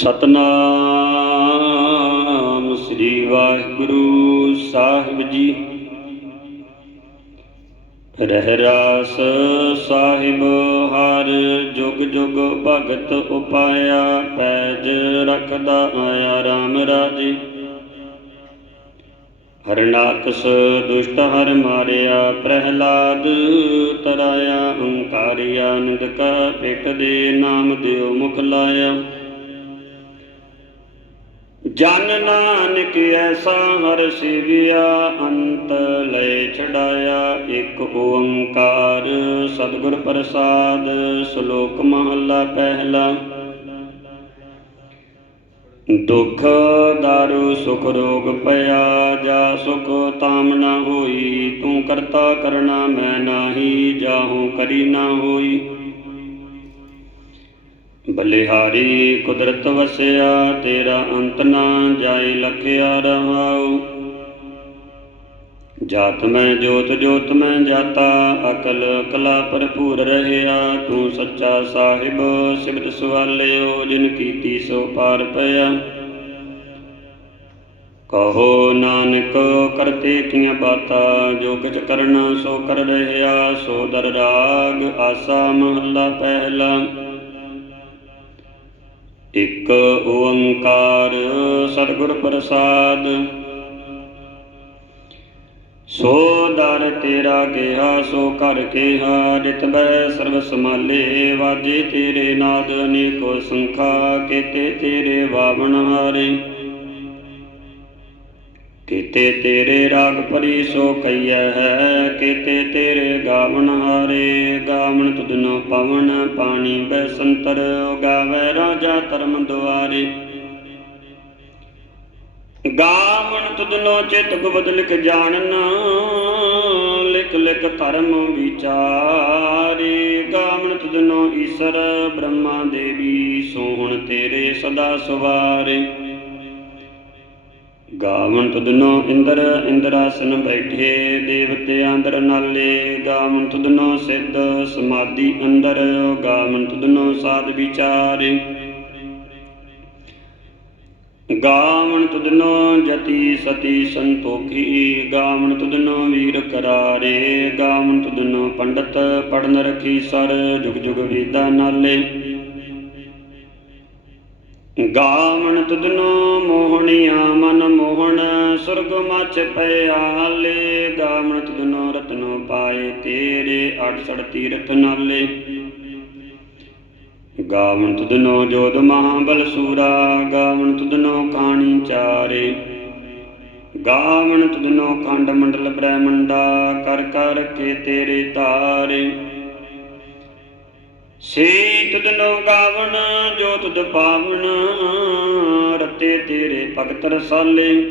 ਸਤਨਾਮ ਸ੍ਰੀ ਵਾਹਿਗੁਰੂ ਸਾਹਿਬ ਜੀ। ਰਹਿਰਾਸ ਸਾਹਿਬ, ਹਰ ਜੁਗ ਜੁਗ ਭਗਤ ਉਪਾਇਆ, ਪੈਜ ਰਖਦਾ ਆਇਆ RAM ਰਾਜੇ। ਹਰਨਾਕਸ ਦੁਸ਼ਟ ਹਰ ਮਾਰਿਆ, ਪ੍ਰਹਿਲਾਦ ਤਰਾਇਆ ਓੰਕਾਰਿਆ ਆਨੰਦ ਕਾ ਪਿਟ ਦੇ ਨਾਮ ਦਿਓ ਮੁਖ ਲਾਇਆ। ਜਨ ਨਾਨਕ ਐਸਾ ਹਰ ਸਿਵਿਆ, ਅੰਤ ਲੈ ਛਡਾਇਆ ਇੱਕ ਓੰਕਾਰ। ਸਤਿਗੁਰ ਪ੍ਰਸਾਦ, ਸ਼ਲੋਕ ਮਹਲਾ ਪਹਿਲਾ। ਦੁਖ, ਦਾਰੂ, ਸੁਖ, ਰੋਗ ਪਿਆ, ਜਾ ਸੁਖ ਤਾਮ ਨਾ ਹੋਈ। ਤੂੰ ਕਰਤਾ ਕਰਨਾ ਮੈਂ ਨਾਹੀ, ਜਾਹੂ ਕਰੀ ਨਾ ਹੋਈ। ਬਲਿਹਾਰੀ ਕੁਦਰਤ ਵਸਿਆ, ਤੇਰਾ ਅੰਤ ਨਾ ਜਾਏ ਲਖਿਆ ਰਹਾਉ ਜਾਤ ਮੈਂ, ਜੋਤ ਜੋਤ ਮੈਂ ਜਾਤਾ, ਅਕਲ ਕਲਾ ਭਰਪੂਰ ਰਹਿਆ। ਤੂੰ ਸੱਚਾ ਸਾਹਿਬ ਸਿਬਤ ਸਵਾਲਿਓ, ਜਿਨ ਕੀਤੀ ਸੋ ਪਾਰ ਪਿਆ। ਕਹੋ ਨਾਨਕ ਕਰਤੇ ਕੀਆਂ ਬਾਤਾਂ, ਜੋ ਕਿਛ ਕਰਨਾ ਸੋ ਕਰ ਰਹਿਆ। ਸੋ ਦਰ ਰਾਗ, ਆਸਾ ਮਹੱਲਾ ਪਹਿਲਾ। ਇਕ ਓੰਕਾਰ ਸਤਿਗੁਰ ਪ੍ਰਸਾਦ। ਸੋ ਦਰ ਤੇਰਾ ਕਿਹਾ ਸੋ ਕਰ ਕਿਹਾ, ਜਿਤ ਬੈ ਸਰਬ ਸਮਾਲੇ ਵਾਜੇ ਤੇਰੇ ਨਾਦ, ਅਨੇਕੋ ਸੰਖਾ ਕੀਤੇ ਤੇਰੇ ਵਾਵਣ ਹਾਰੇ। ਕੀਤੇ ਤੇਰੇ ਰਾਗ ਪਰੀ ਸੋ ਕਈਐ ਹੈ, ਕੀਤੇ ਤੇਰੇ ਗਾਵਣ ਹਾਰੇ। ਗਾਵਣ ਤੁਧਨੋ ਪਵਨ, ਪਾਣੀ ਬੈ ਸੰਤਰ ਗਾਵੇ ਰਾਜਾ ਧਰਮ ਦੁਆਰੇ। ਗਾਵਣ ਤੁਧਨੋ ਚਿਤ ਗੁਬਦ ਲਿਖ ਜਾਣਨ, ਲਿਖ ਲਿਖ ਧਰਮ ਵਿਚਾਰੇ। ਗਾਵਣ ਤੁਧਨੋ ਈਸ਼ਰ ਬ੍ਰਹਮਾ ਦੇਵੀ, ਸੋਹਣ ਤੇਰੇ ਸਦਾ ਸੁਵਾਰੇ। ਗਾਵਨ ਤੁਧਨੋ ਇੰਦਰ, ਇੰਦਰਾਸਨ ਬੈਠੇ, ਦੇਵਤੇ ਅੰਦਰ ਨਾਲੇ। ਗਾਵਨ ਤੁਧਨੋ ਸਿੱਧ, ਸਮਾਧੀ ਅੰਦਰ ਗਾਵਨ ਤੁਧਨੋ ਸਾਧ ਵਿਚਾਰੇ। ਗਾਵਨ ਤੁਧਨੋ ਜਤੀ ਸਤੀ ਸੰਤੋਖੀ ਗਾਵਨ ਤੁਧਨੋ ਵੀਰ ਕਰਾਰੇ। ਗਾਵਨ ਤੁਧਨੋ ਪੰਡਤ ਪੜਨ ਰਖੀ ਸਰ, ਜੁਗ ਜੁਗ ਵੇਦਾ ਨਾਲੇ। ਗਾਵਣ ਤੁਧਨੋ ਮੋਹਣੀਆਂ, ਮਨ ਮੋਹਣ, ਸੁਰਗ ਮਚ ਪਿਆਲੇ ਗਾਵਣ ਤੁਧਨੋ ਰਤਨੋ ਪਾਏ, ਤੇਰੇ 68 ਤੀਰਥ ਨਾਲੇ। ਗਾਵਣ ਤੁਧਨੋ ਜੋਧ ਮਹਾਬਲ ਸੂਰਾ ਗਾਵਣ ਤੁਧਨੋ ਕਾਣੀ ਚਾਰੇ। ਗਾਵਣ ਤੁਧਨੋ ਖੰਡ ਮੰਡਲ ਬ੍ਰਹਮੰਡਾ, ਕਰ ਕਰ ਕੇ ਤੇਰੇ ਤਾਰੇ। ਸੇ ਤੁਧਨੋ ਗਾਵਣ ਜੋ ਤੁਧ ਪਾਵਨ, ਰਤੇ ਤੇਰੇ ਭਗਤ ਰਸਾਲੇ।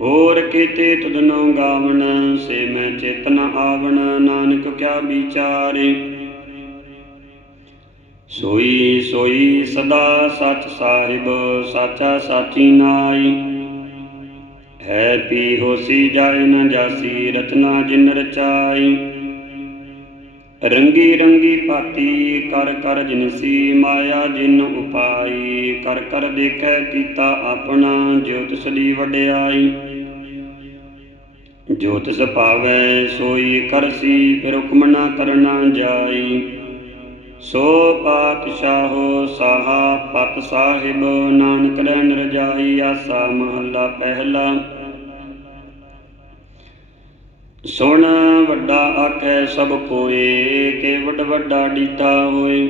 ਹੋਰ ਕੀਤੇ ਤੁਧਨੋ ਗਾਵਣ ਸੇ ਮੈਂ ਚੇਤਨ ਆਵਣ, ਨਾਨਕ ਕਿਆ ਵਿਚਾਰੇ। ਸੋਈ ਸੋਈ ਸਦਾ ਸਚ ਸਾਹਿਬ, ਸਾਚਾ ਸਾਚੀ ਨਾਈ। ਹੈ ਪੀ ਹੋਸੀ ਜਾਇ ਨ ਜਾਸੀ, ਰਚਨਾ ਜਿਨ ਰਚਾਈ। ਰੰਗੀ ਰੰਗੀ ਭਾਤੀ ਕਰ ਕਰ ਜਿਨਸੀ ਮਾਇਆ ਜਿਨ ਉਪਾਈ, ਕਰ ਕਰ ਦੇਖੈ ਕੀਤਾ ਆਪਣਾ ਜੋਤਸ ਦੀ ਵਡਿਆਈ। ਜੋ ਤਿਸ ਭਾਵੈ ਸੋਈ ਕਰਸੀ ਫਿਰ ਹੁਕਮ ਨਾ ਕਰਨਾ ਜਾਈ। ਸੋ ਪਾਤਸ਼ਾਹੋ ਸਾਹਾ, ਪਤ ਸਾਹਿਬ, ਨਾਨਕ ਰਹਿ ਰਜਾਈ, ਆਸਾ ਮਹੱਲਾ ਪਹਿਲਾ। ਸੁਣ ਵੱਡਾ ਆਖੈ ਸਭ ਕੋਏ ਕੇ ਵੱਡ ਵੱਡਾ ਡੀਤਾ ਹੋਏ।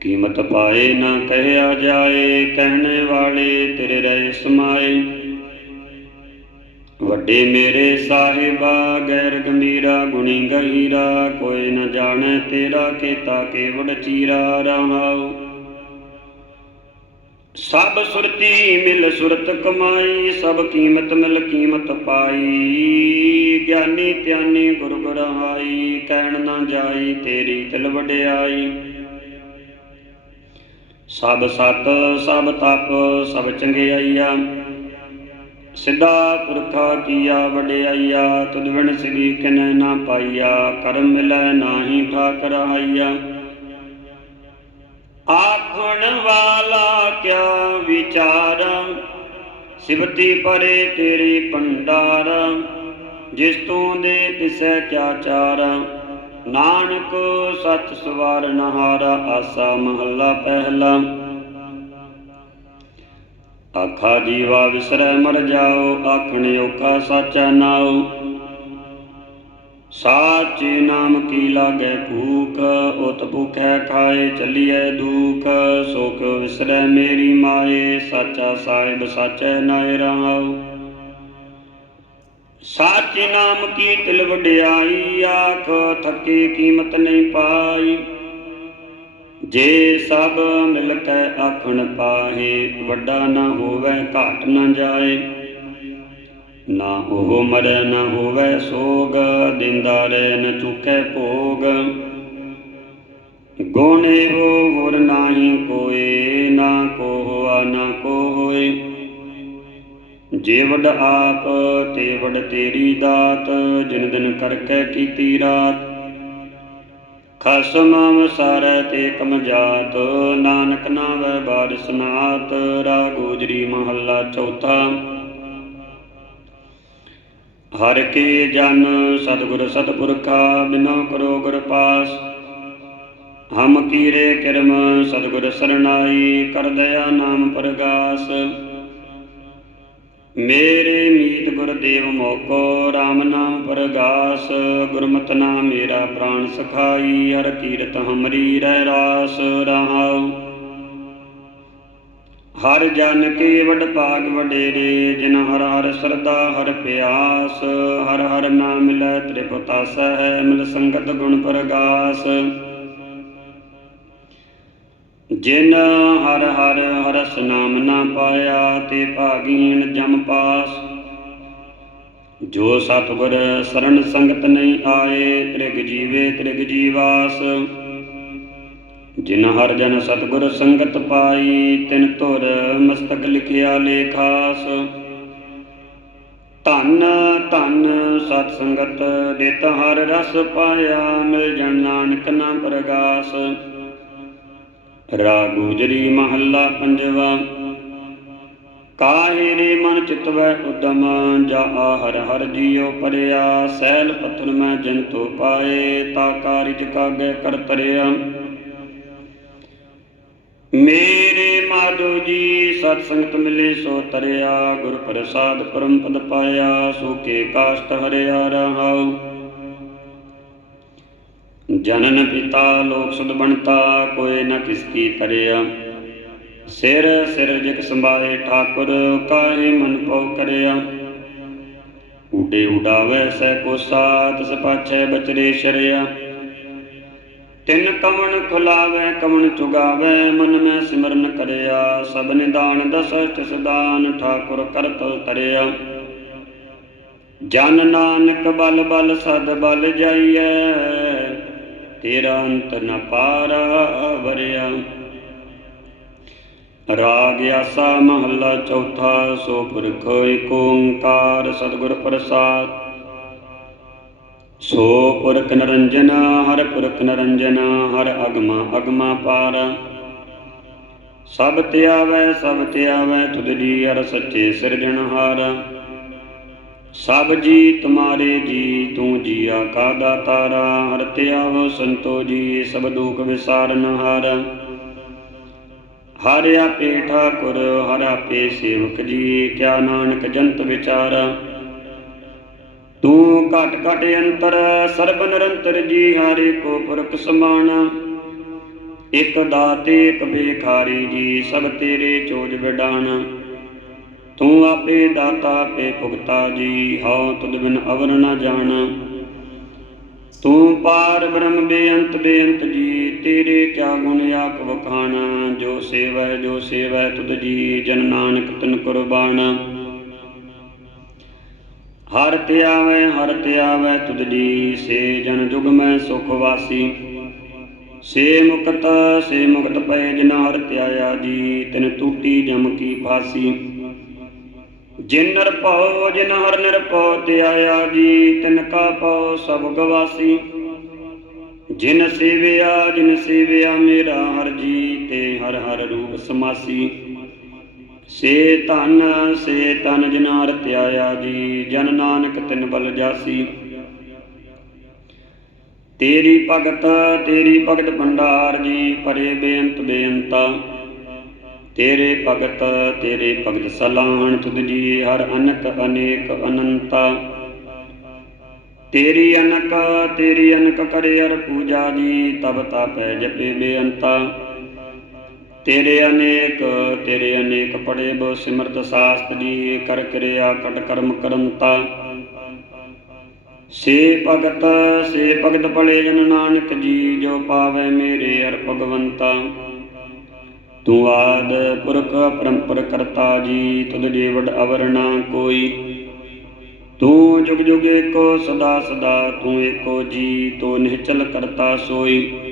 ਕੀਮਤ ਪਾਏ ਨਾ ਕਹਿਆ ਜਾਏ, ਕਹਿਣੇ ਵਾਲੇ ਤੇਰੇ ਰਹਿ ਸਮਾਏ। ਵੱਡੇ ਮੇਰੇ ਸਾਹਿਬਾ, ਗੈਰ ਗੰਭੀਰਾ, ਗੁਣੀ ਗਹੀਰਾ, ਕੋਈ ਨਾ ਜਾਣੇ ਤੇਰਾ, ਕੀਤਾ ਕੇਵੜ ਚੀਰਾ ਰਹਾਉ। ਸਭ ਸੁਰਤੀ ਮਿਲ ਸੁਰਤ ਕਮਾਈ, ਸਭ ਕੀਮਤ ਮਿਲ ਕੀਮਤ ਪਾਈ। ਗਿਆਨੀ ਧਿਆਨੀ ਗੁਰ ਗ੍ਰਹਾਈ ਕਹਿਣ ਨਾ ਜਾਈ ਤੇਰੀ ਤਿਲ ਵਡਿਆਈ। ਸਭ ਸਤ, ਸਭ ਤਪ, ਸਭ ਚੰਗਿਆਈਆ। ਸਿੱਧਾ ਪੁਰਖਾ ਕੀਆ ਵਡਿਆਈਆ, ਤੁਧ ਬਿਨ ਸਿਰੀ ਕਿਨੈ ਨਾ ਪਾਈਆ। ਕਰਮ ਮਿਲੈ ਨਾਹੀ ਠਾਕ ਰਹਾਈਆ ਆਖਣ ਵਾਲ ਵਿਚਾਰ? ਸਿਵਤੀ ਪਰੇ ਤੇਰੇ ਭੰਡਾਰ, ਜਿਸ ਤੂੰ ਦੇ ਤਿਸੈ ਕਿਆ ਚਾਰ? ਨਾਨਕ ਸਤ ਸਵਾਰਨ ਨਹਾਰਾ ਆਸਾ ਮਹੱਲਾ ਪਹਿਲਾ। ਆਖਾ, ਜੀਵਾ ਵਿਸਰੈ, ਮਰ ਜਾਓ, ਆਖਣ ਓਕਾ ਸਾਚਾ ਨਾਉ। ਸਾਚੇ ਨਾਮ ਕੀ ਲਾਗੈ ਭੂਖ? ਉਤ ਭੁਖੈ ਖਾਏ ਚੱਲੀਐ ਦੁਖ। ਸੋਕ ਵਿਸਰੈ ਮੇਰੀ ਮਾਏ, ਸਾਚਾ ਸਾਹਿਬ ਸਾਚੈ ਨਾਇ ਰਹਾਉ ਸਾਚੇ ਨਾਮ ਕੀ ਤਿਲ ਵਡਿਆਈ? ਆਖ ਥੱਕੇ ਕੀਮਤ ਨਹੀਂ ਪਾਈ। ਜੇ ਸਭ ਮਿਲ ਕੇ ਆਖਣ ਪਾਹੇ, ਵੱਡਾ ਨਾ ਹੋਵੇ ਘਾਟ ਨਾ ਜਾਏ। ਨਾ ਉਹ ਮਰੈ, ਨਾ ਹੋਵੇ ਸੋਗ ਦਿੰਦਾ ਰਹਿ ਨ ਚੁੱਕੈ ਭੋਗ। ਗੋਣੇ ਹੋ ਹੋਰ ਨਾਹੀ ਕੋਏ, ਨਾ ਕੋ ਹੋਆ ਨਾ ਕੋ ਹੋਏ ਜੇ ਆਪ ਤੇ ਤੇਰੀ ਦਾਤ, ਜਿਨ ਦਿਨ ਕਰਕੇ ਕੀਤੀ ਰਾਤ। ਖਸਮ ਵਸਾਰੈ ਤੇ ਕਮ ਜਾਤ, ਨਾਨਕ ਨਾਵੈ ਬਾਰਿਸ ਨਾਤ ਰਾ ਗੋਜਰੀ ਮਹੱਲਾ ਚੌਥਾ। ਹਰ ਕੇ ਜਨ ਸਤਿਗੁਰ ਸਤਿਪੁਰਖਾ ਬਿਨਾ ਕਰੋ ਗੁਰ ਪਾਸ। ਹਮ ਕੀਰੇ ਕਿਰਮ ਸਤਿਗੁਰ ਸਰਣਾਈ ਕਰ ਦਇਆ ਨਾਮ ਪ੍ਰਗਾਸ। ਮੇਰੇ ਮੀਤ ਗੁਰਦੇਵ ਮੋਕੋ RAM ਨਾਮ ਪ੍ਰਗਾਸ। ਗੁਰਮਤਿ ਨਾਮ ਮੇਰਾ ਪ੍ਰਾਨ ਸਖਾਈ, ਹਰ ਕੀਰਤ ਹਮਰੀ ਰਹਿ ਰਾਸ। ਰਹਾਉ ਹਰ ਜਨ ਕੇ ਵਡ ਭਾਗ ਵਡੇਰੇ, ਜਿਨ ਹਰ ਹਰ ਸਰਦਾ, ਹਰ ਪਿਆਸ, ਹਰ ਹਰ ਨਾਮ ਮਿਲੈ ਤ੍ਰਿਪਤਾਸ ਹੈ ਮਿਲ ਸੰਗਤ ਗੁਣ ਪ੍ਰਗਾਸ। ਜਿਨ ਹਰ ਹਰ ਹਰਸ ਨਾਮ ਨਾ ਪਾਇਆ, ਤੇ ਭਾਗੀਨ ਜਮ ਪਾਸ। ਜੋ ਸਤਿਗੁਰ ਸਰਣ ਸੰਗਤ ਨਹੀਂ ਆਏ, ਤ੍ਰਿਗ ਜੀਵੇ ਤ੍ਰਿਗ ਜੀਵਾਸ। ਜਿਨ ਹਰ ਜਨ ਸਤਿਗੁਰ ਸੰਗਤ ਪਾਈ, ਤਿਨ ਧੁਰ ਮਸਤਕ ਲਿਖਿਆ ਲੇਖਾਸ ਧੰਨ ਧੰਨ ਸਤ ਸੰਗਤ, ਦੇਤ ਹਰ ਰਸ ਪਾਇਆ, ਮਿਲ ਜਨ ਨਾਨਕ ਨਾ ਪ੍ਰਗਾਸ। ਰਾ ਮਹੱਲਾ ਪੰਜਵਾ, ਕਾਹੇ ਰੇ ਮਨ ਚਿਤਵੈ ਉਦਮ, ਜਾ ਹਰ ਹਰ ਜੀਉ ਪਰਿਆ, ਸੈਲ ਪਤਨ ਮੈਂ ਜੰਤੂ ਪਾਏ, ਤਾ ਕਾਰਿਜ ਕਾਗੇ ਕਰ ਤਰਿਆ ਮੇਰੇ ਮਾਧੋ ਜੀ, ਸਤ ਸੰਗਤ ਮਿਲੇ ਸੋ ਤਰਿਆ, ਗੁਰ ਪ੍ਰਸਾਦ ਪਰਮ ਪਦ ਪਾਇਆ ਸੂਕੇ ਕਾਸ਼ਟ ਹਰਿਆ ਰਹਾਉ। ਜਨਨ ਪਿਤਾ, ਲੋਕ ਸੁਧ ਬਣਤਾ, ਕੋਈ ਨ ਕਿਸ ਕੀ ਤਰਿਆ। ਸਿਰ ਸਿਰ ਜਿਕ ਸੰਭਾਲੇ ਠਾਕੁਰ, ਕਾਹੇ ਮਨ ਪਉ ਕਰਿਆ। ਉਡੇ ਉਡਾਵੇ ਸੈ ਕੋ ਸਾਤ ਸਪਾਛੈ ਬਚਰੇ ਸ਼ਰਿਆ। ਤਿਨ ਕਵਣ ਖੁਲਾਵੇ ਕਵਣ ਚੁਗਾਵੇ, ਮਨ ਮੈਂ ਸਿਮਰਨ ਕਰਿਆ। ਸਭ ਨਿਦਾਨ ਦਸ, ਤਿਸ ਦਾਨ ਠਾਕੁਰ ਕਰਤਲ ਤਰਿਆ ਜਨ ਨਾਨਕ ਬਲ ਬਲ ਸਦ ਬਲ ਜਾਈਐ, ਤੇਰਾ ਅੰਤ ਨ ਪਾਰਾ ਵਰਿਆ। ਰਾਗ ਆਸਾ ਮਹੱਲਾ ਚੌਥਾ, ਸੋ ਪੁਰਖ ਏਕ ਓੰਕਾਰ, ਸਤਿਗੁਰ ਪ੍ਰਸਾਦ। ਸੋ ਪੁਰਖ ਨਰੰਜਨ, ਹਰ ਪੁਰਖ ਨਰੰਜਨ, ਹਰ ਅਗਮਾ ਅਗਮਾ ਪਾਰ। ਸਭ ਧਿਆਵੈ ਸਭ ਧਿਆਵੈ ਤੁਧ ਜੀ ਹਰ ਸੱਚੇ ਸਿਰਜਣਹਾਰ ਸਭ ਜੀ ਤੁਮਾਰੇ ਜੀ, ਤੂੰ ਜੀਆ ਕਾ ਦਾਤਾਰਾ। ਹਰ ਧਿਆਵ ਸੰਤੋ ਜੀ, ਸਭ ਦੁਖ ਵਿਸਾਰਨ ਹਾਰ। ਹਰ ਆਪੇ ਠਾਕੁਰ, ਹਰ ਆਪੇ ਸੇਵਕ ਜੀ, ਕਿਆ ਨਾਨਕ ਜੰਤ ਵਿਚਾਰਾ। ਤੂੰ ਘਟ ਘਟ ਅੰਤਰ, ਸਰਬ ਨਿਰੰਤਰ ਜੀ, ਹਾਰੇ ਕੋ ਪੁਰਖ ਸਮਾਨ। ਇਕ ਦਾਤੇ, ਇਕ ਬੇਖਾਰੀ ਜੀ, ਸਭ ਤੇਰੇ ਚੋਜ ਵਿਡਾਨ। ਤੂੰ ਆਪੇ ਦਾਤਾ ਆਪੇ ਭੁਗਤਾ ਜੀ, ਹਉ ਤੁਧ ਬਿਨ ਅਵਰ ਨ ਜਾਣ। ਤੂੰ ਪਾਰ ਬ੍ਰਹਮ ਬੇਅੰਤ ਬੇਅੰਤ ਜੀ, ਤੇਰੇ ਕਿਆ ਗੁਣ ਆਖ ਵਖਾਣਾ ਜੋ ਸੇਵੈ ਜੋ ਸੇਵੈ ਤੁਧ ਜੀ, ਜਨ ਨਾਨਕ ਤਨ ਕੁਰਬਾਨ। ਹਰ ਧਿਆਵੈ ਹਰ ਧਿਆਵੈ ਤੁਧ ਜੀ ਸੇ ਜਨ ਜੁਗ ਮੈਂ ਸੁਖ ਵਾਸੀ। ਸੇ ਮੁਕਤ ਸੇ ਮੁਕਤ ਪਏ ਜਿਨ ਹਰ ਧਿਆਇਆ ਜੀ, ਤਿਨ ਟੂਟੀ ਜਮ ਕੀ ਫਾਸੀ। ਜਿਨ ਨਿਰਭਉ ਜਿਨ ਹਰ ਨਿਰਭਉ ਧਿਆਇਆ ਜੀ, ਤਿਨ ਕਾ ਪਉ ਸਭ ਗਵਾਸੀ। ਜਿਨ ਸੇਵਿਆ ਜਿਨ ਸੇਵਿਆ ਮੇਰਾ ਹਰ ਜੀ, ਤੇ ਹਰ ਹਰ ਰੂਪ ਸਮਾਸੀ। ਸੇ ਧਨ, ਸੇ ਤਨ ਜਿਨਾ ਰਤਿਆਇਆ ਜੀ, ਜਨ ਨਾਨਕ ਤਿਨ ਬਲ ਜਾਸੀ। ਤੇਰੀ ਭਗਤ ਤੇਰੀ ਭਗਤ ਭੰਡਾਰ ਜੀ ਪਰੇ ਬੇਅੰਤ ਬੇਅੰਤਾ। ਤੇਰੇ ਭਗਤ ਤੇਰੇ ਭਗਤ ਸਲਾਹਣ ਤੁਧ ਜੀ, ਹਰ ਅਨਕ ਅਨੇਕ ਅਨੰਤਾ। ਤੇਰੀ ਅਨਕ ਤੇਰੀ ਅਨਕ ਕਰੇ ਅਰ ਪੂਜਾ ਜੀ, ਤਬ ਤਾ ਪੈ ਜਪੇ ਬੇਅੰਤਾ। ਤੇਰੇ ਅਨੇਕ ਤੇਰੇ ਅਨੇਕ ਪੜੇ ਬੋ ਸਿਮਰਤ ਸਾਸਤ ਜੀ, ਕਰ ਕਿਰਿਆ ਕਟ ਕਰਮ ਕਰੰਤਾ ਸੇ ਭਗਤ ਸੇ ਭਗਤ ਭਲੇ ਜਨ ਨਾਨਕ ਜੀ, ਜੋ ਪਾਵੇ ਮੇਰੇ ਹਰ ਭਗਵੰਤਾ। ਤੂੰ ਆਦ ਪੁਰਖ ਪਰੰਪਰ ਕਰਤਾ ਜੀ, ਤੁਧ ਜੀਵੜ ਅਵਰ ਕੋਈ। ਤੂੰ ਜੁਗ ਜੁਗ ਏਕੋ, ਸਦਾ ਸਦਾ ਤੂੰ ਏਕੋ ਜੀ, ਤੂੰ ਨਿਹਚਲ ਕਰਤਾ ਸੋਈ।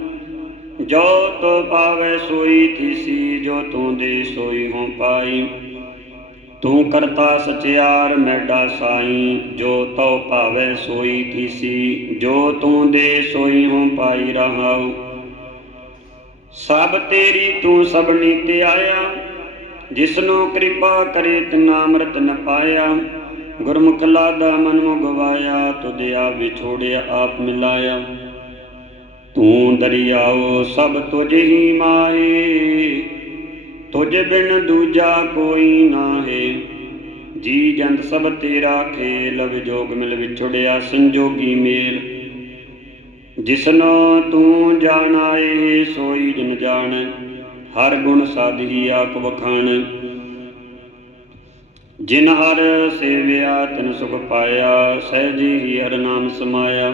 ਜੋ ਤੋ ਪਾਵੇ ਸੋਈ ਥੀਸੀ, ਜੋ ਤੂੰ ਦੇ ਸੋਈ ਹੋਂ ਪਾਈ। ਤੂੰ ਕਰਤਾ ਸਚਿਆਰ ਮੈਡਾ ਸਾਈ, ਜੋ ਤਉ ਭਾਵੇ ਸੋਈ ਥੀਸੀ, ਜੋ ਤੂੰ ਦੇ ਸੋਈ ਹੋਂ ਪਾਈ ਰਹਾਉ। ਸਭ ਤੇਰੀ ਤੂੰ ਸਭਨੀ ਤੇ ਆਇਆ ਜਿਸਨੂੰ ਕਿਰਪਾ ਕਰੇ ਤਿਨਾ ਅੰਮ੍ਰਿਤ ਨ ਪਾਇਆ। ਗੁਰਮੁਖ ਲਾਦਾ ਮਨ ਮੁ ਗਵਾਇਆ ਤੁਧ ਆ ਵਿਛੋੜਿਆ ਆਪ ਮਿਲਾਇਆ। ਤੂੰ ਦਰਿਆਓ ਸਭ ਤੁਝ ਹੀ ਮਾਏ ਤੁਝ ਬਿਨ ਦੂਜਾ ਕੋਈ ਨਾਹੀ। ਜੀ ਜੰਤ ਸਭ ਤੇਰਾ ਖੇਲ ਵਿਜੋਗ ਮਿਲ ਵਿਛੜਿਆ ਸੰਜੋਗੀ ਮੇਲ। ਜਿਸਨੋ ਤੂੰ ਜਾਣਾਏ ਸੋਈ ਜਿਨ ਜਾਣ, ਹਰ ਗੁਣ ਸਾਧੀ ਆਪ ਵਖਾਣ। ਜਿਨ ਹਰ ਸੇਵਿਆ, ਤਿਨ ਸੁਖ ਪਾਇਆ, ਸਹਿਜੀ ਹੀ ਹਰ ਨਾਮ ਸਮਾਇਆ।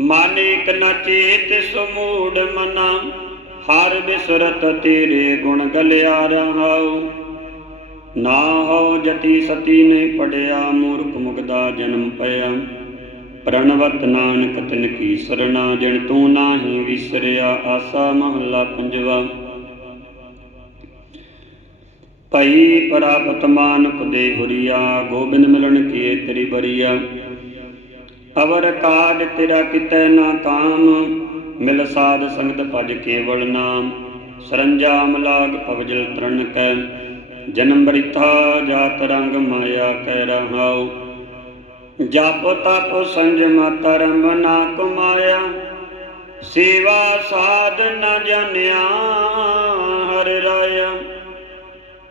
ਮਨ ਇਕ ਨ ਚੇਤ ਸਮੂੜ ਮਨਾ, ਹਰ ਬਿਸਰਤ ਤੇਰੇ ਗੁਣ ਗਲਿਆ ਰਹਾਉ। ਨਾ ਹੋ ਜਤੀ ਸਤੀ ਨੇ ਪੜਿਆ, ਮੂਰਖ ਮੁਗਦਾ ਜਨਮ ਪਿਆ ਪ੍ਰਣਵਤ ਨਾਨਕ ਤਿਨ ਕੀ ਸਰਣਾ ਜਿਣ ਤੂੰ ਨਾਹੀ ਵਿਸਰਿਆ, ਆਸਾ ਮਹੱਲਾ ਪੰਜਵਾ। ਭਈ ਪ੍ਰਾਪਤ ਮਾਨੁਖ ਦੇ ਹੁਰੀਆ, ਗੋਬਿੰਦ ਮਿਲਣ ਕੀ ਤੇਰੀ ਬਰੀਆ। ਅਵਰ ਕਾਜ ਤੇਰਾ ਕਿਤੈ ਨਾ ਕਾਮ, ਮਿਲ ਸਾਧ ਸੰਗਤ ਭਜ ਕੇਵਲ ਨਾਮ। ਸਰੰਜਾਮ ਲਾਗ ਪਵਜਲ ਤਰਨ ਕੈ, ਜਨਮ ਬਰਿਥਾ ਜਾਤ ਰੰਗ ਮਾਇਆ ਕਹਿ ਰਹਾਉ। ਜਪ ਤਪ ਸੰਜਮ ਧਰਮ ਨਾ ਕਮਾਇਆ, ਸੇਵਾ ਸਾਧ ਨ ਜਾਣਿਆ ਹਰ ਰਾਇਆ।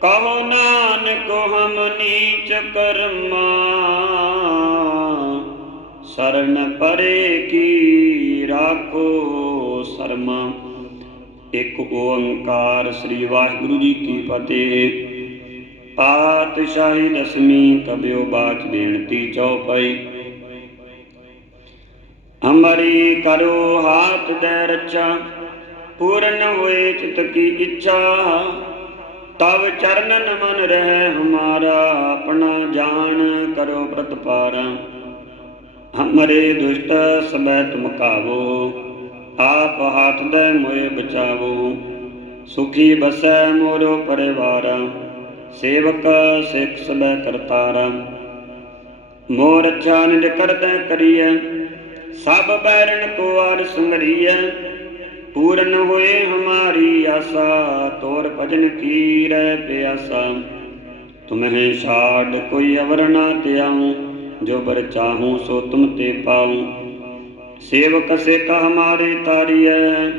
ਕਹੋ ਨਾਨਕ ਹਮ ਨੀਚ ਕਰਮਾ ਸਰਨ ਪਰੇ ਕੀ ਰਾਖੋ ਸਰਮਾ। ਇੱਕ ਓੰਕਾਰ ਸ੍ਰੀ ਵਾਹਿਗੁਰੂ ਜੀ ਕੀ ਫਤਿਹ। ਪਾਤਸ਼ਾਹੀ ਦਸਵੀਂ ਕਬਿਓ ਬਾਚ ਬੇਨਤੀ ਚਉਪਈ ਅਮਰੀ ਕਰੋ ਹਾਥ ਦੇ ਰਚਾ, ਪੂਰਨ ਹੋਏ ਚਿਤ ਕੀ ਇੱਛਾ। ਤਵ ਚਰਨ ਮਨ ਰਹਿ ਹਮਾਰਾ, ਆਪਣਾ ਜਾਣ ਕਰੋ ਪ੍ਰਤਪਾਰਾ। ਹਮਰੇ ਦੁਸ਼ਟ ਸਬੈ ਤੁਮ ਕਾਵੋ ਆਪ ਹਾਥ ਦੇ ਮੋਏ ਬਚਾਵੋ। ਸੁਖੀ ਬਸੈ ਮੋਰੋ ਪਰਿਵਾਰ, ਸੇਵਕ ਸਿੱਖ ਸਬੈ ਕਰਤਾਰਾ। ਮੋਰ ਚਾਨਿ ਕਰਦਾ ਕਰੀਐ, ਸਭ ਬੈਰਨ ਕੋ ਆਰ ਸੁੰਗਰੀਐ। ਪੂਰਨ ਹੋਏ ਹਮਾਰੀ ਆਸਾ, ਤੋਰ ਭਜਨ ਕੀ ਰਹਿ ਪਿਆਸਾ। ਤੁਮਹਿ ਛਾੜ ਕੋਈ ਅਵਰ ਨਾ ਤਿਆਉ ਜੋ ਬਰ ਚਾਹੂੰ ਸੋ ਤੁਮ ਤੇ ਪਾਉ। ਸੇਵਕ ਸਿੱਖ ਹਮਾਰੇ ਤਾਰੀਐ,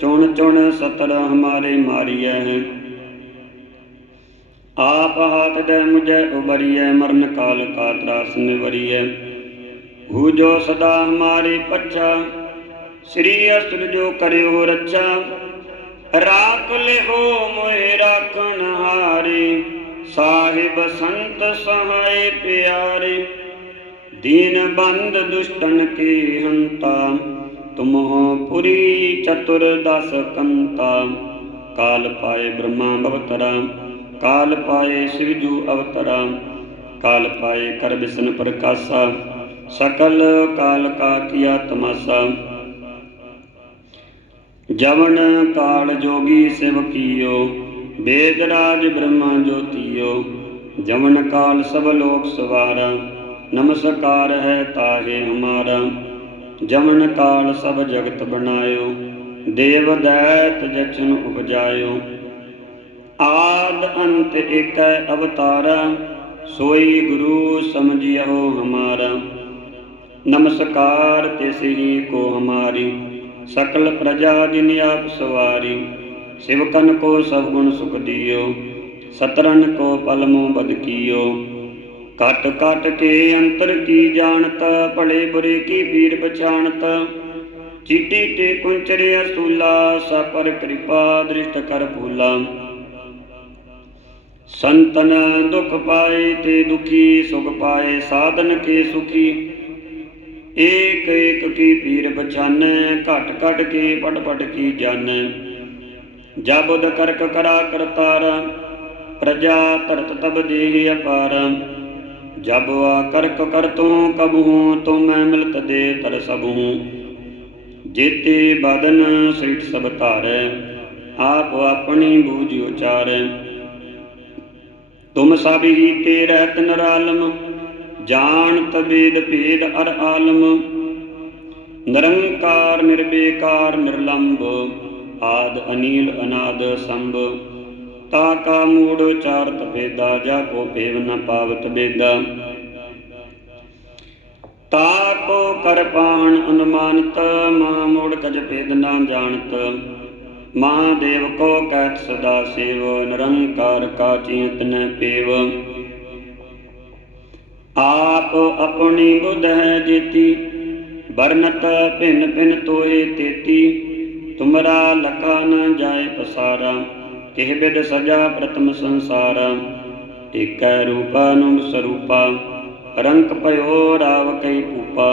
ਚੁਣ ਚੁਣ ਸਤਰ ਹਮਾਰੇ ਮਾਰੀਐ। ਆਪ ਹਾਥ ਦੇ ਮੁਝੇ ਉਬਰੀਐ, ਮਰਨ ਕਾਲ ਕਾ ਤਰਾਸ ਨਿਵਰੀਐ। ਹੂ ਜੋ ਸਦਾ ਹਮਾਰੇ ਪੱਛਾ, ਸ੍ਰੀ ਅਸੁਰ ਜੋ ਕਰਿਓ ਰੱਛਾ। ਰਾਖ ਲਿਹੋ ਮੋਹਿ ਰਾਖਣ ਹਾਰੇ, ਸਾਹਿਬ ਸੰਤ ਸਹਾਇ ਪਿਆਰੇ। ਦੀਨ ਬੰਦ ਦੁਸ਼ਟਨ ਕੀ ਹੰਤਾ, ਤੁਮਹੁ ਪੁਰੀ ਚਤੁਰ ਦਸ ਕੰਤਾ। ਕਾਲ ਪਾਏ ਬ੍ਰਹਮਾ ਅਵਤਰਾ, ਕਾਲ ਪਾਏ ਸਿਵਜੂ ਅਵਤਰਾ, ਕਾਲ ਪਾਏ ਕਰ ਬਿਸ਼ਨ ਪ੍ਰਕਾਸ਼ਾ, ਸਕਲ ਕਾਲ ਕਾ ਕੀਆ ਤਮਾਸਾ। ਜਵਨ ਕਾਲ ਜੋਗੀ ਸਿਵ ਕੀਓ, ਵੇਦ ਰਾਜ ਬ੍ਰਹਮਾ ਜੋਤੀਓ, ਜਵਨ ਕਾਲ ਸਭ ਲੋਕ ਸਵਾਰਾ। ਨਮਸਕਾਰ ਹੈ ਤਾਹੇ ਹਮਾਰਾ ਜਮਨ ਕਾਲ ਸਭ ਜਗਤ ਬਣਾਇਓ, ਦੇਵ ਦੈਤ ਜਚਨ ਉਪਜਾਇਓ। ਆਦ ਅੰਤ ਏਕੈ ਅਵਤਾਰਾ, ਸੋਈ ਗੁਰੂ ਸਮਝਿਓ ਹਮਾਰਾ। ਨਮਸਕਾਰ ਤਿਸ ਹੀ ਕੋ ਹਮਾਰੀ, ਸਕਲ ਪ੍ਰਜਾ ਜਿਨ ਆਪ ਸਵਾਰੀ, ਸਿਵਕਨ ਕੋ ਸਭ ਗੁਣ ਸੁਖ ਦਿਓ ਸਤਰਨ ਕੋ ਪਲਮੋ ਬਦ ਕੀਓ। ਕਟ ਕਟ ਕੇ ਅੰਤਰ ਕੀ ਜਾਣਤ ਭਲੇ ਬੁਰੇ ਕੀ ਪੀਰ ਪਛਾਣਤ ਚੀਟੀ ਤੇ ਕੁੰਚਰੇ ਅਸੂਲਾ ਸਪਰ ਕਿਰਪਾ ਦ੍ਰਿਸ਼ਟ ਕਰ ਭੂਲਾ ਸੰਤਨ ਦੁਖ ਪਾਏ ਤੇ ਦੁਖੀ ਸੁਖ ਪਾਏ ਸਾਧਨ ਕੇ ਸੁਖੀ ਏਕ ਏਕ ਕੀ ਪੀਰ ਪਛਾਨੈ ਘਟ ਘਟ ਕੇ ਪਟ ਪਟ ਕੀ ਜਾਣੈ ਜਬੁਦ ਕਰਕ ਕਰਾ ਕਰਤਾਰ ਪ੍ਰਜਾ ਧਰਤ ਤਬ ਦੇਹ ਅਪਾਰ ਜਬ ਆ ਕਰਕ ਕਰ ਕਬਹੂ ਤੁਮ ਮਿਲਤ ਦੇ ਤਰ ਸਬਹੂ ਜੇਤੇ ਬਦਨ ਸਿਟ ਸਭ ਧਾਰੈ, ਆਪ ਆਪਣੀ ਬੂਝ ਉਚਾਰੈ। ਤੁਮ ਸਭ ਹੀ ਤੇ ਰਹਿਤ ਨਰਾਲਮ ਜਾਣਤ ਬੇਦ ਭੇਦ ਅਰ ਆਲਮ। ਨਿਰੰਕਾਰ, ਨਿਰਬੇਕਾਰ, ਨਿਰਲੰਭ, ਆਦ ਅਨੀਲ ਅਨਾਦ ਸੰਭ। ਤਾ ਕਾ ਮੂੜ ਚਾਰਤ ਭੇਦਾ, ਜਾ ਕੋ ਭੇਵ ਨ ਪਾਵਤ ਬੇਦਾ। ਤਾ ਕੋ ਕਰ ਅਨੁਮਾਨਤ ਮਹਾ ਮੂੜ ਕਜ ਭੇਦ ਨਾ ਜਾਣਤ। ਮਹਾਦੇਵ ਕੋ ਕਹਿਤ ਸਦਾ ਸੇਵ, ਨਿਰੰਕਾਰ ਕਾ ਚਿੰਤ ਨ ਪੇਵ। ਆਪ ਆਪਣੀ ਬੁੱਧ ਹੈ ਜੀਤੀ, ਵਰਨਤ ਭਿੰਨ ਭਿੰਨ ਤੋਏ ਤੇਤੀ। ਤੁਮਰਾ ਲਕਾ ਨ ਜਾਏ ਪਸਾਰਾ। ਕਿਹ ਬਿਦ ਸਜਾ ਪ੍ਰਤਮ ਸੰਸਾਰਾ, ਏਕੈ ਰੂਪਾ ਨੂੰ ਸਰੂਪਾ, ਰੰਕ ਭਇਓ ਰਾਵ ਕਈ ਭੂਪਾ।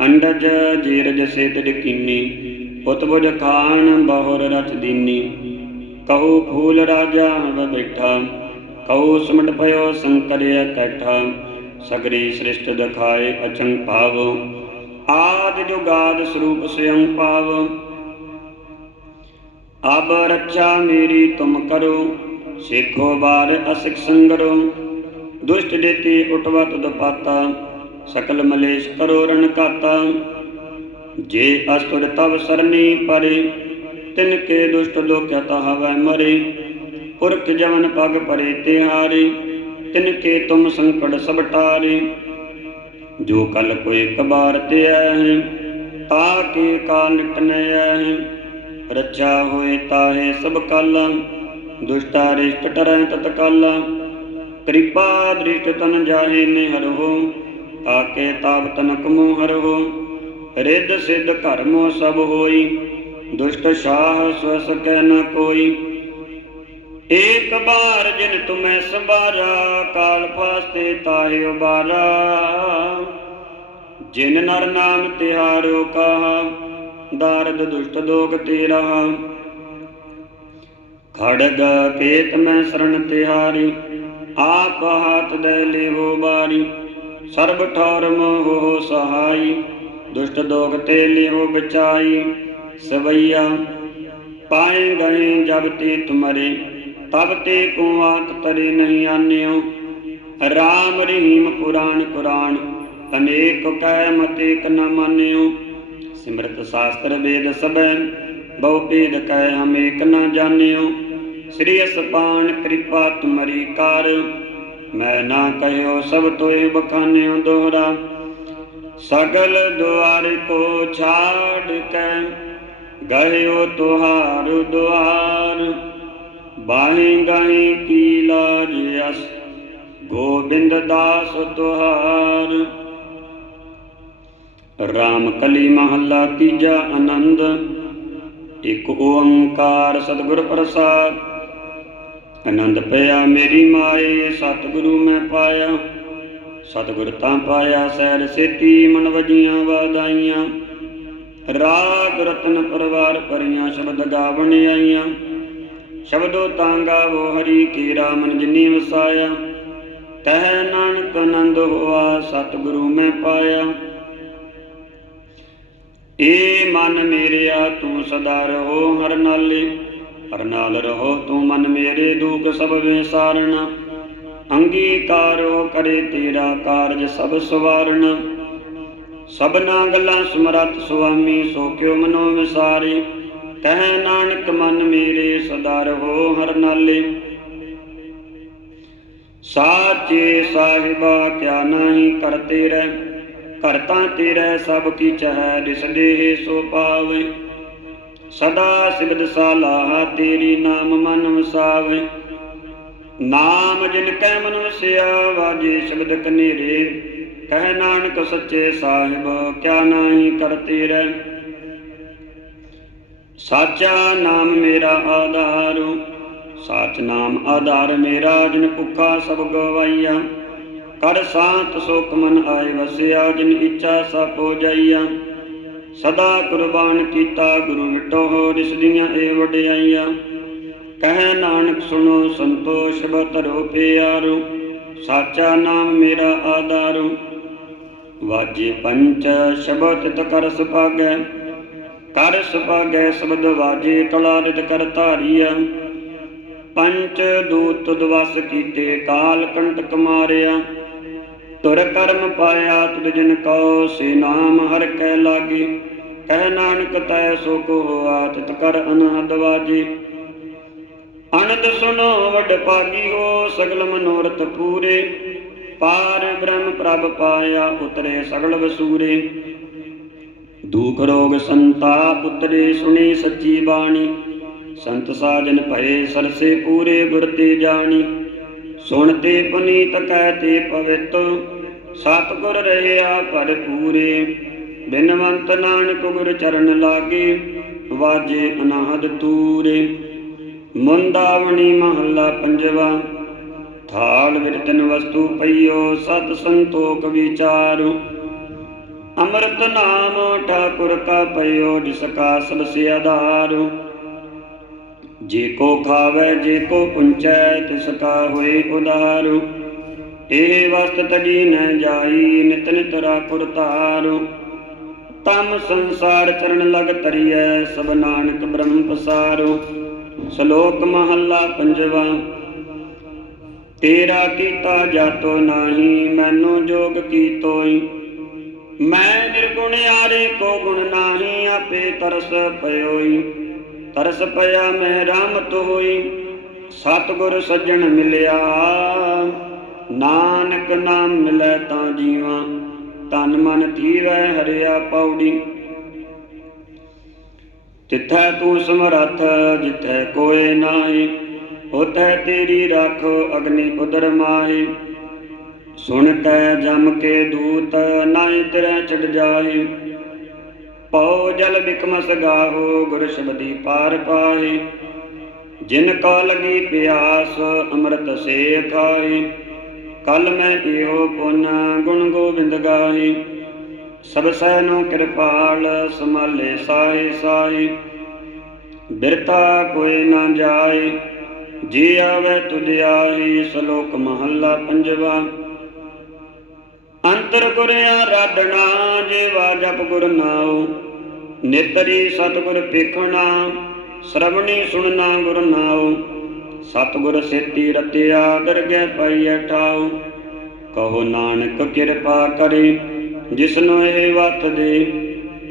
ਅੰਡਜ ਜੀਰਜ ਸੇਤ ਡਕੀਨੀ ਉਤਬੁਜ ਖਾਨ ਬਹੁਰ ਰਚ ਦੀਨੀ। ਕਹੂ ਫੂਲ ਰਾਜਾ ਹਵ ਬੈਠਾ, ਕਹੂ ਸਿਮਟ ਭਇਓ ਸੰਕਰਿਆ ਕੈਠਾ। ਸਗਰੀ ਸ੍ਰਿਸ਼ਟ ਦਿਖਾਏ ਅਚੰਗ ਭਾਵ, ਆਦ ਜੁਗਾਦ ਸਰੂਪ ਸਿਅੰ ਪਾਵ ਅਬ ਰੱਛਾ ਮੇਰੀ ਤੁਮ ਕਰੋ, ਸੇਖੋ ਬਾਰ ਅਸਿਕ ਸੰਗਰੋ ਦੁਸ਼ਟ ਦੇਤੀ ਉਟਵਤ ਦਪਾਤਾ, ਸਕਲ ਮਲੇਸ਼ ਕਰੋ ਰਣ ਕਾਤਾ। ਜੇ ਅਸੁਰ ਤਵ ਸਰਨੀ ਪਰੇ, ਤਿਨ ਕੇ ਦੁਸ਼ਟ ਲੋਕਿਆ ਤਹਾਵੈ ਮਰੇ। ਪੁਰਖ ਜਵਨ ਪਗ ਪਰੇ ਤਿਹਾਰੇ, ਤਿਨ ਕੇ ਤੁਮ ਸੰਕਟ ਸਭ ਟਾਰੇ। ਜੋ ਕਲ ਕੋਈ ਕਬਾਰ ਤੇ ਹੈ ਤਾ ਕੇ ਕਾਲ ਨਿਟਨੈ ਹੈ ਰੱਛਾ ਹੋਏ ਤਾਹੇ ਸਭ ਕਾਲਾ, ਦੁਸ਼ਟਾ ਰਿਸ਼ਟ ਟਰੈ ਤਤਕਾਲਾ ਕਿਰਪਾ ਦ੍ਰਿਸ਼ਟ ਤਨ ਜਾਹੇ ਨੇ ਹਰੋ ਤਾਕੇ ਤਾਪ ਤਨਕ ਮੋ ਹਰੋ ਰਿੱਧ ਸਿੱਧ ਘਰਮੋ ਸਭ ਹੋਈ, ਦੁਸ਼ਟ ਸ਼ਾਹ ਸਵ ਸਕੈ ਨ ਕੋਈ। ਏਕ ਬਾਰ ਜਿਨ ਤੁਮੈ ਸੰਭਾਰਾ, ਕਾਲ ਫਾਸਤੇ ਤਾਹੇ ਉਬਾਰਾ। ਜਿਨ ਨਰ ਨਾਮ ਤਿਹਾਰਿਓ ਕਹਾ ਦਾਰਦ ਦੁਸ਼ਟ ਦੋਗ ਤੇ ਰਹਾ ਖੜਗ ਕੇਤ ਮੈਂ ਸਰਣ ਤਿਹਾਰੀ, ਆਪ ਹਾਥ ਦੇ ਲਿਵੋ ਬਾਰੀ, ਸਰਬ ਠੌਰ ਮੋਹ ਸਹਾਈ, ਦੁਸ਼ਟ ਦੋਗ ਤੇ ਲਿਵੋ ਬਚਾਈ, ਸਵਈਆ ਪਾਏ ਗਏ ਜਬ ਤੇ ਤੁਮਰੇ ਤਬ ਤੇ ਕੋ ਆਤ ਤਰੇ ਨਹੀਂ ਆਨਿਓ। ਰਾਮ ਰਹੀਮ ਪੁਰਾਣ ਕੁਰਾਨ ਅਨੇਕ ਕਹਿ ਮਤੇ ਕ ਨ ਮਾਨਿਓ। ਸਿਮਰਤ ਸ਼ਾਸਤਰ ਵੇਦ ਸਬੈ ਬਹੁ ਭੇਦ ਕਹਿ ਹਮ ਏਕ ਨ ਜਾਣਿਓ। ਸ੍ਰੀ ਅਸਪਾਨ ਕਿਰਪਾ ਤੁਮਰੀ ਕਰ, ਮੈਂ ਨਾ ਕਹਿਓ ਸਭ ਤੋਏ ਬਖਾਨਿਓ ਦੋਹਰਾ। ਸਗਲ ਦੁਆਰ ਕੋ ਛਾੜ ਕੇ ਗਇਓ ਤੁਹਾਰ ਦੁਆਰ। ਬਾਹੀ ਗਾਹੀ ਕੀਲਾ ਗੋਬਿੰਦ ਦਾਸ ਤੁਹਾਰ। ਰਾਮ ਕਲੀ ਮਹੱਲਾ ਤੀਜਾ ਆਨੰਦ। ਇਕ ਓੰਕਾਰ ਸਤਿਗੁਰ ਪ੍ਰਸਾਦ। ਆਨੰਦ ਪਿਆ ਮੇਰੀ ਮਾਏ, ਸਤਿਗੁਰੂ ਮੈਂ ਪਾਇਆ। ਸਤਿਗੁਰ ਤਾਂ ਪਾਇਆ ਸੈਰ ਸੇਤੀ ਮਨ ਵਜੀਆਂ ਵਾਦਾਈਆਂ ਰਾਗ ਰਤਨ ਪਰਵਾਰ ਪਰੀਆਂ ਸ਼ਬਦ ਗਾਵਣ ਆਈਆਂ। ਸ਼ਬਦੋ ਤਾਂ ਗਾਵੋ ਹਰੀ ਕੀ ਰਾਮਨ ਜਿਨੀ ਵਸਾਇਆ। ਕਹਿ ਨਾਨਕ ਆਨੰਦ ਹੋਆ, ਸਤਿਗੁਰੂ ਮੈਂ ਪਾਇਆ। ਏ ਮਨ ਮੇਰਿਆ, ਤੂੰ ਸਦਾ ਰਹੋ ਹਰ ਨਾਲੇ। ਹਰ ਨਾਲ ਰਹੋ ਤੂੰ ਮਨ ਮੇਰੇ, ਦੁਖ ਸਭ ਵਿਸਾਰਣਾ। ਅੰਗੀਕਾਰੋ ਕਰੇ ਤੇਰਾ ਕਾਰਜ ਸਭ ਸਵਾਰਣ। ਸਭਨਾ ਗੱਲਾਂ ਸਮਰਤ ਸੁਆਮੀ, ਸੋ ਕਿਉ ਮਨੋ ਵਿਸਾਰੇ। ਕਹਿ ਨਾਨਕ ਮਨ ਮੇਰੇ, ਸਦਾ ਰਹੋ ਹਰ ਨਾਲੇ। ਸਾਚੇ ਸਾਹਿਬਾ, ਕਿਆ ਨਹੀਂ ਕਰਤੇ ਰਹਿ। ਕਰਤਾ ਤੇਰੇ ਸਭ ਕੀ ਚਹਿ ਦਿਸਦੇ ਸੋ ਪਾਵੇ। ਸਦਾ ਸਿਬਦ ਸਾਲਾਹ ਤੇਰੀ ਨਾਮ ਮਨ ਵਸਾਵੇ। ਨਾਮ ਜਿਨ ਕੈ ਮਨ ਵਸਿਆ, ਵਾਜੇ ਸ਼ਬਦ ਕਨੇਰੇ। ਕਹਿ ਨਾਨਕ ਸੱਚੇ ਸਾਹਿਬ, ਕਿਆ ਨਾਹੀ ਕਰਤੇ ਰਹਿ ਸਾਚਾ ਨਾਮ ਮੇਰਾ ਆਧਾਰੁ, ਸਾਚ ਨਾਮ ਆਧਾਰ ਮੇਰਾ, ਜਿਨ ਭੁੱਖਾ ਸਭ ਗਵਾਈਆ। ਕਰ ਸਾਤ ਸੁਖ ਮਨ ਆਏ ਵਸਿਆ, ਜਿਨ ਇੱਛਾ ਸਭ ਹੋ ਜਾਈਆ। ਸਦਾ ਕੁਰਬਾਨ ਕੀਤਾ ਗੁਰੂ ਮਿਟੋ ਹੋ ਰਿਸ ਦੀਆਂ ਏ ਵਡਿਆਈਆਂ। ਕਹਿ ਨਾਨਕ ਸੁਣੋ ਸੰਤੋਸ਼, ਬਤਰੋ ਪਿਆਰੋ, ਸਾਚਾ ਨਾਮ ਮੇਰਾ ਆਧਾਰੋ। ਵਾਜੇ ਪੰਚ ਸ਼ਬਦ ਤਿਤ ਕਰ ਸੁਭਾਗੈ ਕਰ ਸੁਭਾਗੈ ਸ਼ਬਦ ਵਾਜੇ ਕਲਾ ਰਿਤ ਕਰ ਧਾਰੀਆ। ਪੰਚ ਦੂਤ ਦਵਸ ਕੀਤੇ ਕਾਲ ਕੰਟਕ ਮਾਰਿਆ ਤੁਰ ਕਰਮ ਪਾਇਆ ਤੁਧ ਜਿਨ ਕਉ ਸੇ ਨਾਮ ਹਰ ਕੈ ਲਾਗੇ। ਕਹਿ ਨਾਨਕ ਤੈ ਸੋ ਕੋ ਹੋਆ, ਤਿਤ ਕਰ ਅਨਹਦ ਵਾਜੇ। ਅਨੰਦ ਸੁਨੋ ਵਡ ਭਾਗੀ ਹੋ, ਸਗਲ ਮਨੋਰਥ ਪੂਰੇ। ਪਾਰ ਬ੍ਰਹਮ ਪ੍ਰਭ ਪਾਇਆ ਉਤਰੇ ਸਗਲ ਵਸੂਰੇ। ਦੁਖ ਰੋਗ ਸੰਤਾਪ ਉਤਰੇ ਸੁਣੀ ਸੱਚੀ ਬਾਣੀ। ਸੰਤ ਸਾਜਨ ਭਏ ਸਰਸੇ ਪੂਰੇ ਗੁਰ ਤੇ ਜਾਣੀ। ਸੁਣਤੇ ਪੁਨੀਤ ਕਹਿਤੇ ਪਵਿੱਤ, ਸਤਿਗੁਰ ਰਹਿਆ ਭਰਪੂਰੇ ਬਿਨਵੰਤ ਨਾਨਕ ਗੁਰ ਚਰਨ ਲਾਗੇ, ਵਾਜੇ ਅਨਾਹਦ ਤੂਰੇ। ਮੁੰਦਾਵਣੀ ਮਹੱਲਾ ਪੰਜਵਾ, ਥਾਲ ਵਿਰਤਨ ਵਸਤੂ ਪਈਓ, ਸਤ ਸੰਤੋਖ ਵਿਚਾਰੋ। ਅੰਮ੍ਰਿਤ ਨਾਮ ਠਾਕੁਰ ਕਾ ਪਈਓ, ਜਿਸ ਕਾ ਸਭ ਸੇ ਆਧਾਰੋ। ਜੇ ਕੋ ਖਾਵੇ, ਜੇ ਕੋ ਪੁੰਚੈ, ਤਿਸ ਕਾ ਹੋਏ ਉਦਾਰੂ। ਇਹ ਵਸਤ ਤਜੀ ਨ ਜਾਈ, ਨਿਤ ਨਿਤ ਰਾਖੁਰ ਤਾਰੂ ਤਮ ਸੰਸਾਰ ਚਰਨ ਲਗ ਤਰੀਐ ਸਭ ਨਾਨਕ ਬ੍ਰਹਮ ਪਸਾਰੋ। ਸ਼ਲੋਕ ਮਹੱਲਾ ਪੰਜਵਾ, ਤੇਰਾ ਕੀਤਾ ਜਾਤੋ ਨਾਹੀ, ਮੈਨੂੰ ਜੋਗ ਕੀਤੋਈ। ਮੈਂ ਨਿਰਗੁਣ ਆਰੇ ਕੋ ਗੁਣ ਨਾਹੀ, ਆਪੇ ਤਰਸ ਪਇਓਈ। ਤਰਸ ਪਿਆ ਮੈਂ ਰਾਮਤ ਹੋਈ ਸਤਿਗੁਰ ਸੱਜਣ ਮਿਲਿਆ। ਨਾਨਕ ਨਾਮ ਮਿਲੈ ਤਾਂ ਜੀਵਾਂ ਤਨ ਮਨ ਥੀਵੈ ਹਰਿਆ ਪੌੜੀ। ਤਿੱਥੈ ਤੂੰ ਸਮਰੱਥ, ਜਿੱਥੈ ਕੋਏ ਨਾਹੀ ਉਤੈ ਤੇਰੀ ਰੱਖ ਅਗਨੀ ਉਦਰ ਮਾਹੀ। ਸੁਣ ਤੈ ਜਮ ਕੇ ਦੂਤ, ਨਾਹੀ ਤੇਰੇ ਛੜ ਜਾਏ ਪਉ ਜਲ ਬਿਕਮਸ ਗਾਹੋ ਗੁਰ ਸ਼ਬਦੀ ਪਾਰ ਪਾਏ ਜਿਨ ਕਾ ਲਗੀ ਪਿਆਸ ਅੰਮ੍ਰਿਤ ਸੇ ਖਾਏ ਕਲ ਮੈਂ ਇਹੋ ਪੁਨ ਗੁਣ ਗੋਬਿੰਦ ਗਾਏ ਸਭ ਸਹਿ ਨੂੰ ਕਿਰਪਾਲ ਸਮਾਲੇ ਸਾਈ ਸਾਈ ਬਿਰਤਾ ਕੋਈ ਨਾ ਜਾਏ ਜੀ ਆਵੇ ਤੁਧ ਆਈ ਸ਼ਲੋਕ ਮਹੱਲਾ ਪੰਜਵਾ। ਅੰਤਰ ਗੁਰ ਆਰਾਧਨਾ ਜੀਵਾ ਜਪ ਗੁਰ ਨਾਉ। ਨਿਤਰੀ ਸਤਿਗੁਰ ਪੇਖਣਾ ਸ਼ਰਵਣੀ ਸੁਣਨਾ ਗੁਰ ਨਾਉ। ਸਤਿਗੁਰ ਸੇਤੀ ਰਤਿਆ ਦਰਗਹਿ ਪਾਈਐ ਠਾਉ। ਕਹੋ ਨਾਨਕ ਕਿਰਪਾ ਕਰੇ, ਜਿਸਨੂੰ ਇਹ ਵਤ ਦੇ।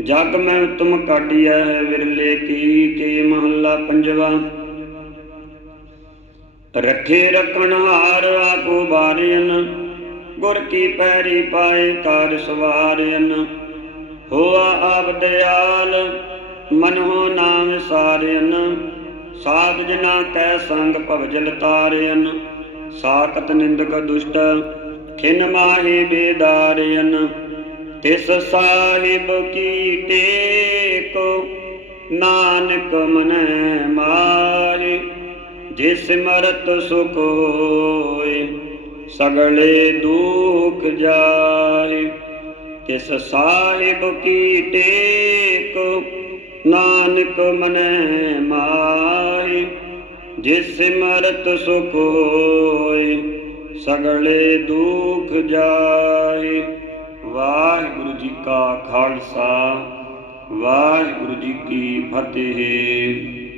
ਜਗ ਮੈਂ ਤੁਮ ਕਾਟਿਐ, ਵਿਰਲੇ ਕੀ ਕੇ ਮਹੱਲਾ ਪੰਜਵਾ। ਰੱਖੇ ਰਖਣ ਹਾਰ ਆਪੋ ਬਾਰਿਨ ਗੁਰ ਕੀ ਪੈਰੀ ਪਾਏ ਕਾਰ ਸਵਾਰਿਨ। ਹੋਆ ਆਪ ਦਿਆਲ, ਮਨ ਨਾਮ ਸਾਰਿਨ। ਸਾਧ ਜਨਾ ਕੈ ਸੰਗ ਭਵਜਲ ਤਾਰਿਨ। ਸਾਖਤ ਨਿੰਦਕ ਦੁਸ਼ਟ, ਖਿਨ ਮਾਹੀ ਬੇਦਾਰਿයਨ ਤਿਸ ਸਾਹਿਬ ਕੀ ਟੇਕੋ, ਨਾਨਕ ਮਨੈ ਮਾਰੇ। ਜਿਸ ਮਰਤ ਸੁਖ ਹੋਏ। ਸਗਲੇ ਦੁਖ ਜਾਏ, ਤਿਸ ਸਾਹਿਬ ਕੀ ਟੇਕ, ਨਾਨਕ ਮਨੈ ਮਾਹੀ ਜਿਸ ਮਰਤ ਸੁਖ ਹੋਏ, ਸਗਲੇ ਦੁਖ ਜਾਏ। ਵਾਹਿਗੁਰੂ ਜੀ ਕਾ ਖਾਲਸਾ, ਵਾਹਿਗੁਰੂ ਜੀ ਕੀ ਫਤਿਹ।